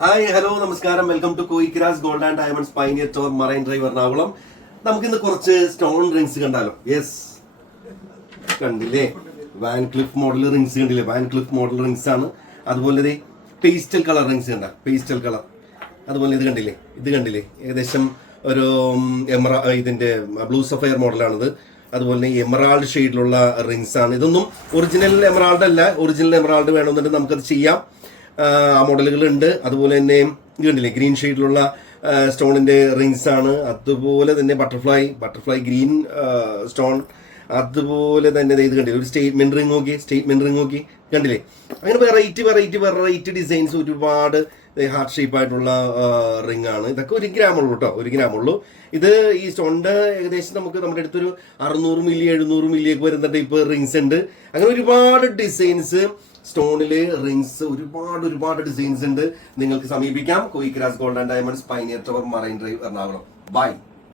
Hi hello നമസ്കാരം, welcome to Koyikkiras Gold and Diamonds Pioneer Tower Marine Drive Ernakulam. നമുക്കിന്ന് കുറച്ച് stone rings കണ്ടാലോ? Yes, കണ്ടില്ലേ? വാൻ ക്ലിഫ് മോഡൽ റിങ്സ് കണ്ടില്ലേ? വാൻ ക്ലിഫ് മോഡൽ റിങ്സ് ആണ്. അതുപോലെ പേസ്റ്റൽ കളർ റിങ്സ് കണ്ട, പേസ്റ്റൽ കളർ. അതുപോലെ ഇത് കണ്ടില്ലേ? ഏകദേശം ഒരു ഇതിന്റെ ബ്ലൂ സഫയർ മോഡലാണിത്. അതുപോലെ എമറാൾഡ് ഷെയ്ഡിലുള്ള റിങ്സ് ആണ്. ഇതൊന്നും ഒറിജിനൽ എമറാൾഡ് അല്ല. ഒറിജിനൽ എമറാൾഡ് വേണമെന്നുണ്ടെങ്കിൽ നമുക്കത് ചെയ്യാം. ആ മോഡലുകൾ ഉണ്ട്. അതുപോലെ തന്നെ ഇത് കണ്ടില്ലേ, ഗ്രീൻ ഷെയ്ഡിലുള്ള സ്റ്റോണിന്റെ റിങ്സ് ആണ്. അതുപോലെ തന്നെ ബട്ടർഫ്ലൈ ഗ്രീൻ സ്റ്റോൺ. അതുപോലെ തന്നെ ഇത് കണ്ടില്ലേ, ഒരു സ്റ്റേറ്റ്മെന്റ് റിംഗ് നോക്കി കണ്ടില്ലേ? അങ്ങനെ വെറൈറ്റി ഡിസൈൻസ് ഒരുപാട് ഹാർട്ട് ഷേപ്പ് ആയിട്ടുള്ള റിംഗ് ആണ്. ഇതൊക്കെ 1 ഗ്രാമുള്ളൂ കേട്ടോ, 1 ഗ്രാമുള്ളൂ. ഇത് ഈ സ്റ്റോണിന്റെ ഏകദേശം നമുക്ക് നമ്മുടെ അടുത്തൊരു 600 മില്ലി 700 മില്ലിയൊക്കെ വരുന്ന ടൈപ്പ് റിങ്സ് ഉണ്ട്. അങ്ങനെ ഒരുപാട് ഡിസൈൻസ് സ്റ്റോണില് റിങ്സ് ഒരുപാട് ഡിസൈൻസ് ഉണ്ട്. നിങ്ങൾക്ക് സമീപിക്കാം. Koyikkiras Gold and Diamonds Pioneer Tower Marine Drive Ernakulam. By.